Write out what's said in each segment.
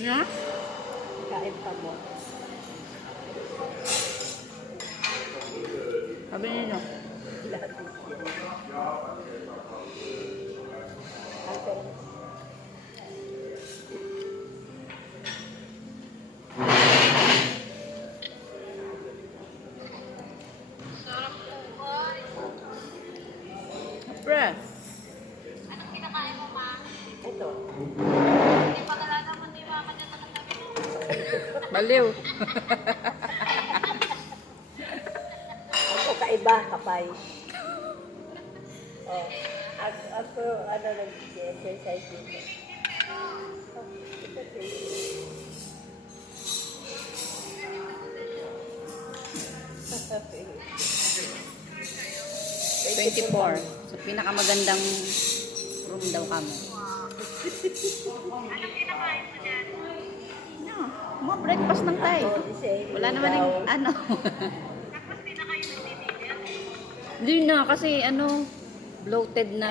Yeah? Kain pa mo. Sabi ninyo. Lahat yan. Okay. Pre. Anong kinakain mo, ma? Ito. Hindi pa talaga mo ni mama dyan sa katabi mo. Baliw. Ako kaiba, kapay. Oh. Ako, ano, nag-exercise dito. Oh, ito, ito. 24. So, pinakamagandang room daw kamo. Anong kinakain mo dyan? No, mga breakfast lang tayo. Wala naman yung ano. Tapos di na kayo nagtitigil? Hindi na, kasi ano, bloated na.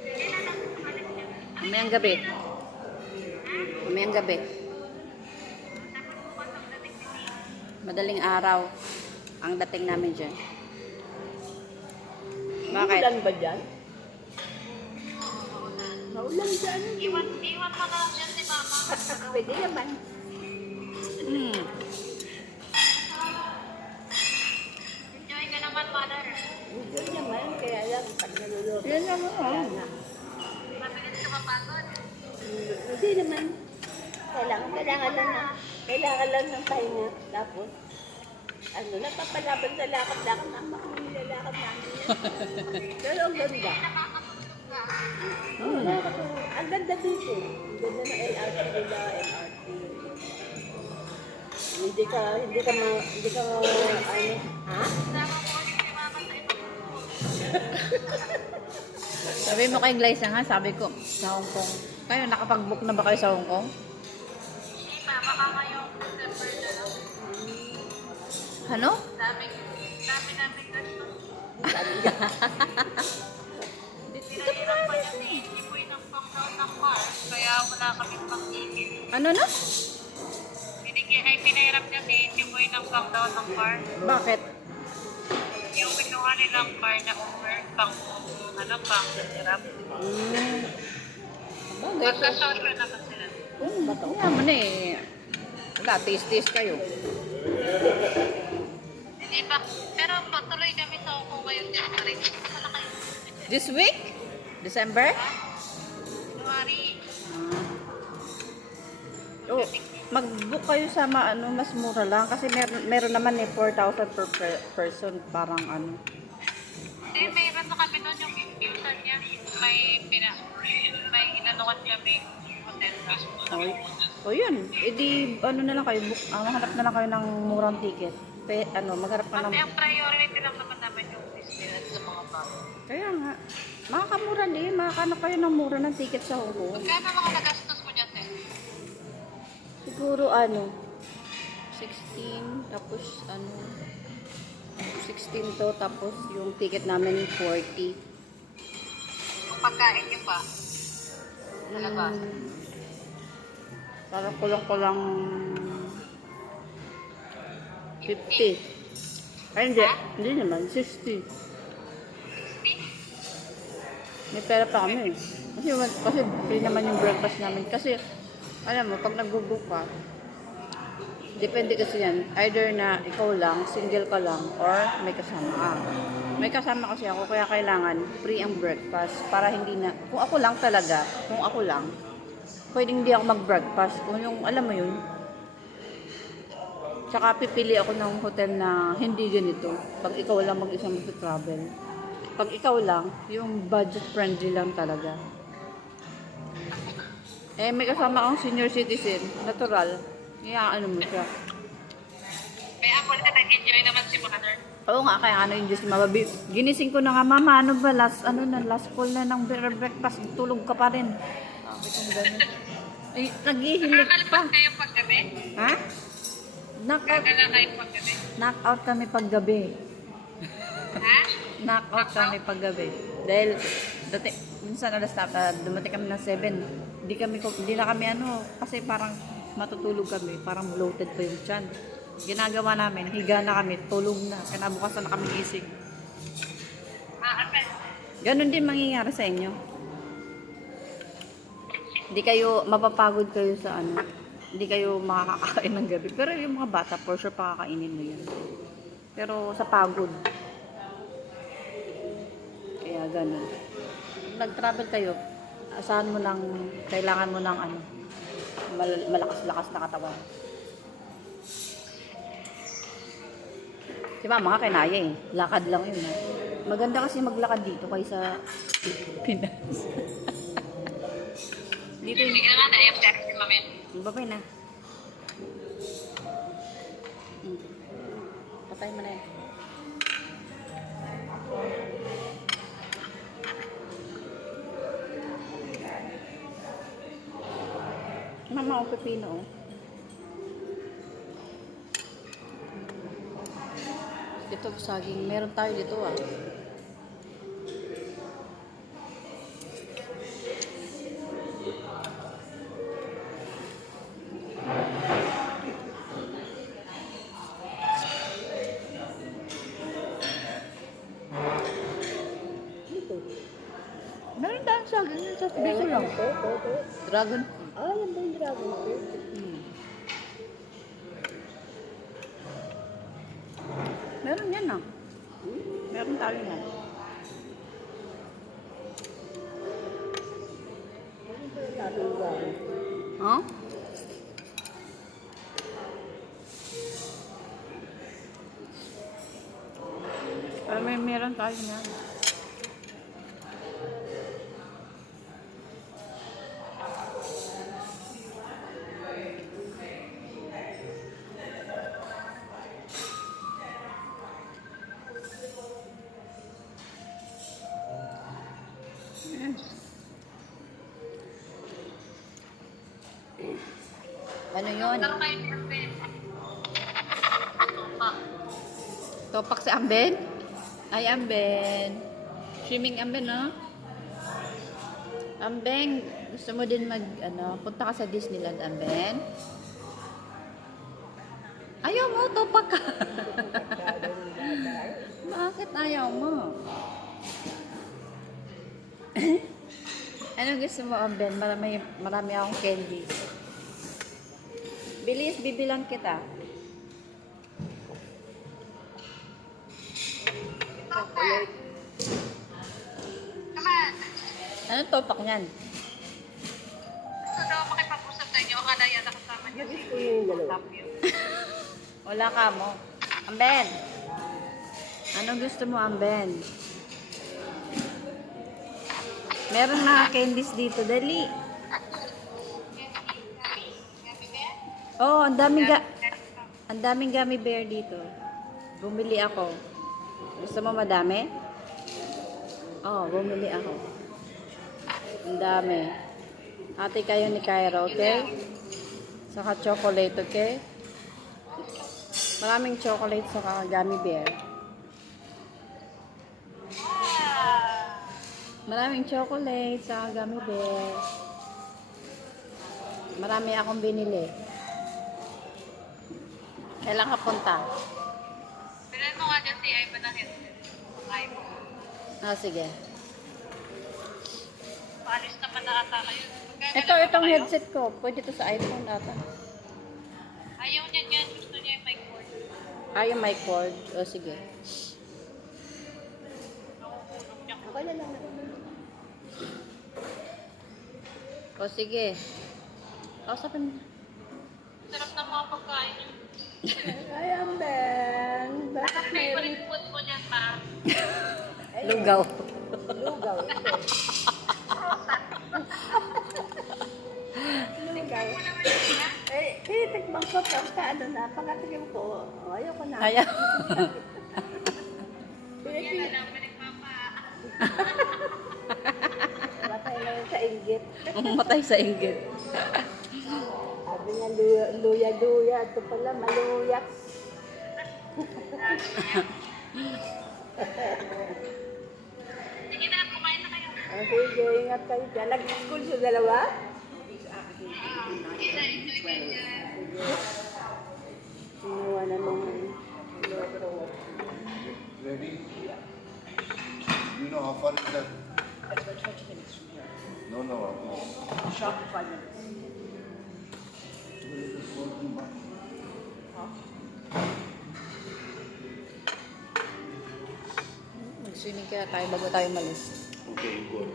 Kailan ang sumalit dyan? Mamayang gabi. Mamayang gabi. Tapos bukas ang dating ni Madaling araw ang dating namin dyan. Bakit? Maulan ba dyan? Maulan dyan. Iwan mo na lang dyan si mama. Pwede naman. Hmm. Enjoy ka naman, mother. Hindi naman, kaya lang, pag naluluto. Yan lang Kaya oh. nga. Mabilis ka mapagod. Hindi naman. Kailangan lang ng pahinga. Tapos, ano, napapalaban sa lakad-lakad. Mama ko yung lalakad namin yan. Pero ang ganda. Oo, nakakatulog. Ang ganda dito. Ang ganda ng LRT nila, MRT. Hindi ka, ano, ha? Sama ko ulit si mama sa ibang school. Sabi mo kay Glyza nga, sabi ko, sa Hong Kong. Kayo, nakapag-book na ba kayo sa Hong Kong? Hindi pa, baka ngayong December na lang. Ano? Dami namin gusto. Sabi niya. Pinahirap pa yan eh. Hindi po yung pang-down ng car. Kaya wala kami pang-ikit. Ano na? Pinahirap niya si Jimboy ng pang-down ng car. Bakit? Yung kinuha nilang car na over, pang-hirap. Bagay. Magkasosyo naman sila. Kaya mo na eh. Wala, taste kayo. Hindi pa. Pero patuloy kami sa Hong Kong ngayon din. Wala kayo. This week? December? January. Oh, mag-book kayo sa mas mura lang kasi meron naman eh 4,000 per person, parang ano. Hindi, mayroon na kami noon yung infusion niya. May inanukat niya may hotel na. O yun, edi ano na lang kayo, maghanap na lang kayo ng murang ticket. Magharap ka Kasi ng... ang priority lang naman namin yung experience sa mga bago. Kaya nga, makakamura din, makakanap kayo ng mura ng ticket sa Hong Kong. Magkano mga nagastos mo dyan, Ted? Siguro 16, tapos 16 to, tapos yung ticket namin 40. Yung pagkain niyo pa? Talaga? Parang kulang-kulang 50. Ay, hindi naman, 60. May pera pa kami. Kasi free naman yung breakfast namin. Kasi, alam mo, pag nag-book ka, depende kasi yan. Either na ikaw lang, single ka lang, or may kasama ka. May kasama kasi ako, kaya kailangan free ang breakfast. Para hindi na, kung ako lang, pwedeng hindi ako mag-breakfast. Kung yung, alam mo yun, tsaka pipili ako ng hotel na hindi ganito. Pag ikaw lang mag-isa mag-travel. Pag ikaw lang, yung budget friendly lang talaga. Eh, may kasama akong senior citizen, natural. Kaya ano mo siya. Kaya ako na nag-enjoy naman si mother. Oo nga, kaya ano yung Diyos mababi. Ginising ko na nga, mama, ano ba, last call na ng breakfast, tulog ka pa rin. Sabi kong gano'n. Ay, naghihilig pa. Nakakalpas kayo paggabi? Ha? Gagala kayo paggabi? Knockout kami paggabi. Ha? Knockout kami paggabi. Dati, minsan dumating kami ng 7. Hindi na kami kasi parang matutulog kami, parang bloated pa yung tiyan. Ginagawa namin, higa na kami, tulog na, kinabukasan na kami gising. Ganon din mangyayari sa inyo. Hindi kayo, mapapagod kayo sa hindi kayo makakakain ng gabi. Pero yung mga bata, for sure pakakainin mo yan. Pero sa pagod. Kaya ganon. Kung nag-travel kayo, asahan mo kailangan mo ng malakas-lakas na katawan. Si mama ka kinaya eh. Lakad lang yun. Maganda kasi maglakad dito kaysa Pinas. Dito yun. Sige nga, na-ayap text ni Mami. Babay na. Patay mo na yan. Mama, o pepino oh. Ito, saging. Meron tayo dito ah. Meron tayong saging yun sa biso lang. Dragon. Yan ba yung dragon fruit? Meron yan ah. Meron tayo yan. Huh? Meron tayo yan. Ano yun? Pero kayo ni Amben. Tupa. Topak si Amben? Ay, Amben. Swimming Amben, no? Amben, gusto mo din punta ka sa Disneyland, Amben? Ayaw mo, topak ka. Bakit ayaw mo? Ano gusto mo, Amben? Marami akong candy. Bilis, bibilang kita. Chocolate. Naman. Ano topak niyan? Gusto daw makipag-usap sa inyo. Akala yan nakasama niyo si Gusto yung dalawa. Tapio. Wala ka mo. Amben! Ano gusto mo, Amben? Meron na candies dito. Dali. Oh, ang daming gummy bear dito. Bumili ako. Gusto mo madami? Oh, bumili ako. Ang dami. Ate kayo ni Kyra, okay? Saka chocolate, okay? Maraming chocolate saka gummy bear. Maraming chocolate saka gummy bear. Marami akong binili. Kailan ka punta? Bilhin mo nga dyan si Ivan ng headset. Ang iPhone. Sige. Paalis naman na ata kayo. Itong headset ko. Pwede to sa iPhone ata. Ayaw niya dyan. Gusto niya yung mic cord. Yung mic cord. O, sige. Nakukulong niya. Okay na lang. O, sige. Kausapin mo. Sarap na mga pagkain niyo. Ay, Amben. Bakit Favorite food mo dyan, ma? Lugaw. lugaw? Ito. Lugaw. Tinitikman ko pagka pagkatigim ko. Ayoko na. Ayaw. Yan na lang, balik papa. Matay na yun sa inggit. Umatay sa inggit. Sabi nga, luya-luya. Ito pala, maluya. Sige na, kumain na kayo. Sige Sige, ingat kayo dyan. Nag-school sa dalawa? Ginawa na nung logro. Ready? You know how far is that? No, no. Shop 5 minutes. Mag-swimming kaya tayo bago tayo malis. Okay, good.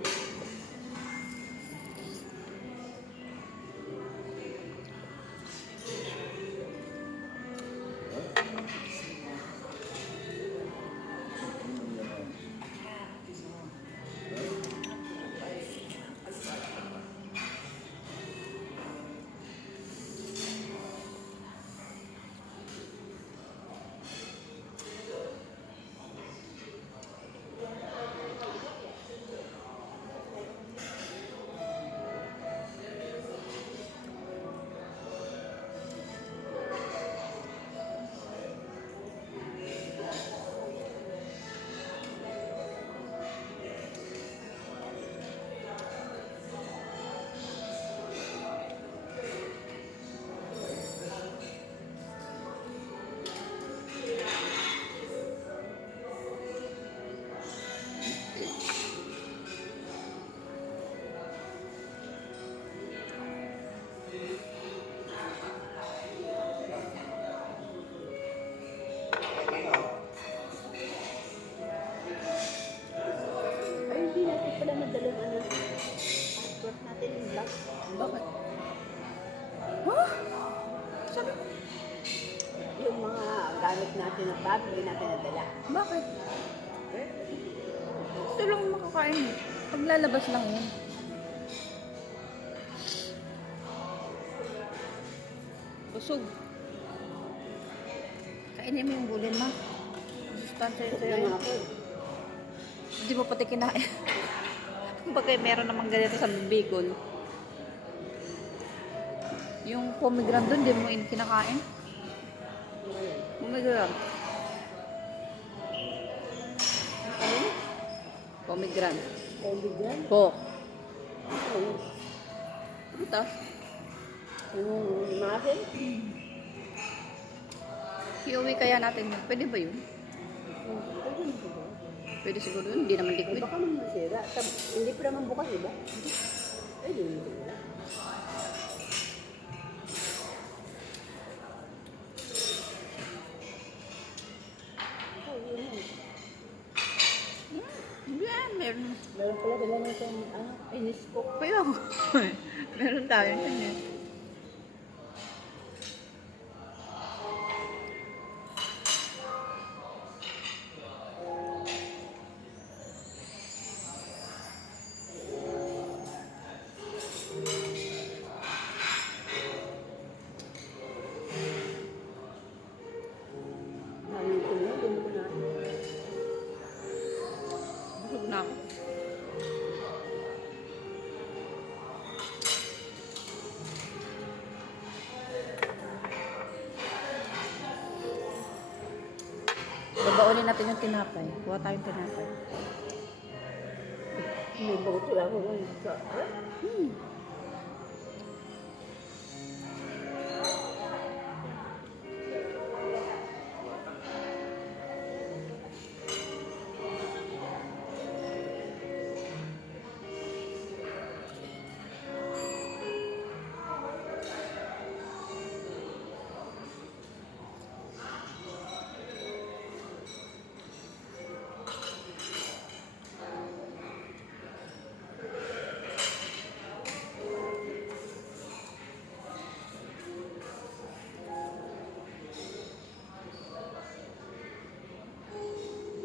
Ay, hindi natin pala madalang ano. Passport natin yung black. Bakit? Huh? Sabi, Yung mga gamit natin na bag, hindi natin nadala. bakit? Gusto lang makakain. Paglalabas lang yun. Busog. Kainin mo yung bulin, ma. Sustansya ito Kaya yun. nga ako. Hindi mo pati kinain. Bagay meron namang ganito sa Bicol. Yung pomegranate doon, hindi mo kinakain. Pomegranate. Ano? Pomegranate. Kaibigan? Po. Ano? Prutas. Yung muffin? Iuwi kaya natin yun. Pwede ba yun? Pwede mo ba? Pwede siguro yun. Hindi naman Ay, liquid. baka naman masira. Hindi pa naman bukas, di ba? Ay, hindi naman masira. Oh, yun yun. Yan, meron. Meron pala dala na itong, ano, inis ko. Kaya ako. Meron tayo yan eh. Hangin ko na, doon ko na. Busog na ako. Babaunin natin yung tinapay. Kuha tayong tinapay. May boto ako ng sa...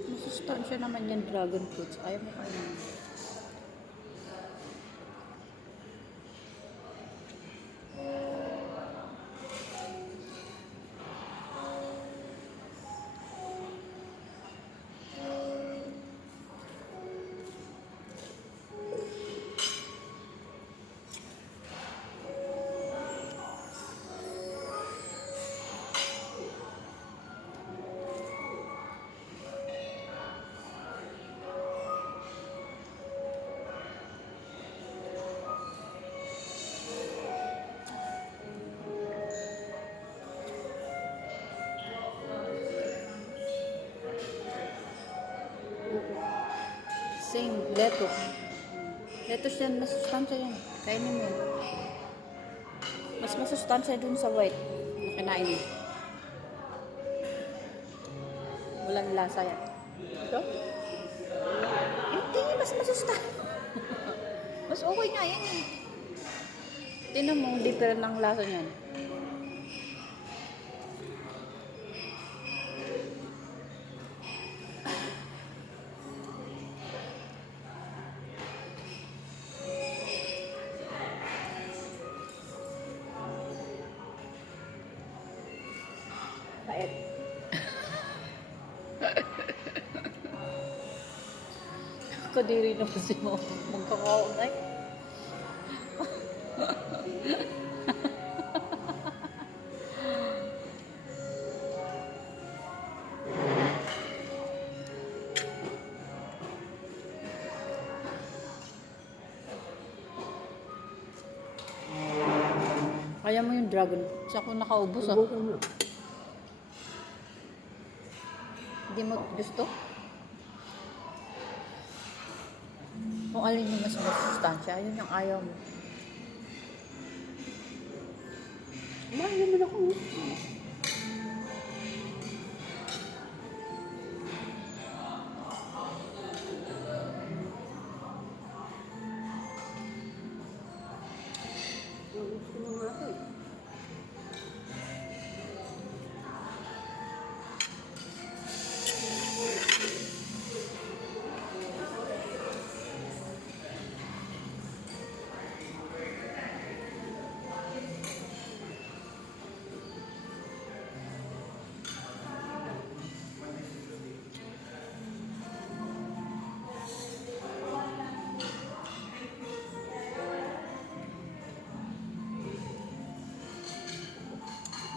Masustansya naman yan dragon fruits. Ayaw mo kayo. Same, lettuce. Lettuce yan, masustansya yan. Kainin mo yan. Mas masustansya dun sa white na kinain mo. Walang lasa yan. Ito? Hindi, mas masustansya. Mas okay nga yan eh. Tinan mo, different ng lasa niyan. Pait. Kadiri na kasi mo. Magkakaunay. Kaya mo yung dragon. Sa ako nakaubos ah. Subukan mo. Hindi mo gusto? Kung alin yung mas masustansya, yun yung ayaw mo. Kumain naman ako. Gusto mo nga ito eh.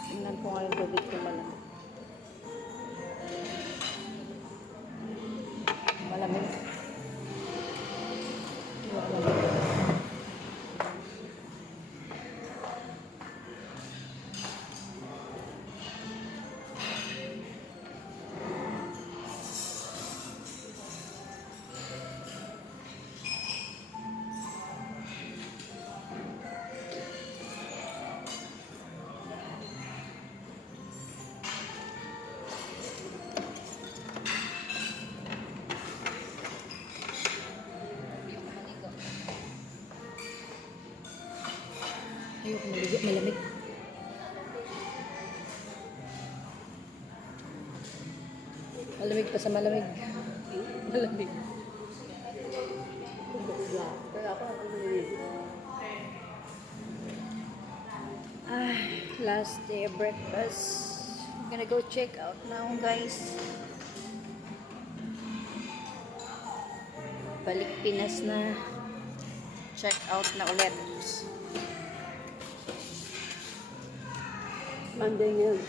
Tingnan ko nga yung tubig ko malamig. Malamig. Malamig. Ayoko maligo, malamig. Malamig pa sa malamig. Malamig. Kaya ako ang naliligo. Last day of breakfast. I'm gonna go check out now, guys. Balik Pinas na. Check out na ulit. Monday yun.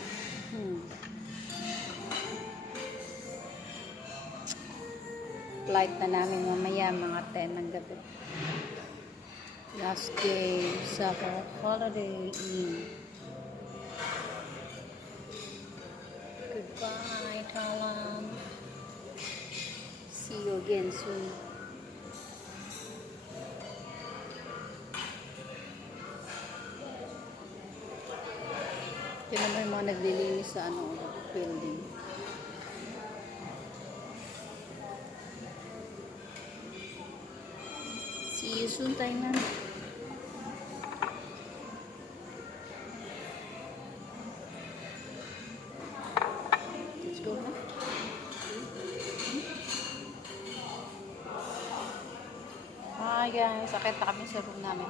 Flight na namin mamaya mga 10 ng gabi. Last day sa holiday inn. Goodbye, Thailand. See you again soon. Tignan mo yung mga naglilinis sa building. See you soon, Thailand. Let's go na. Hi guys, sakit na kami sa room namin.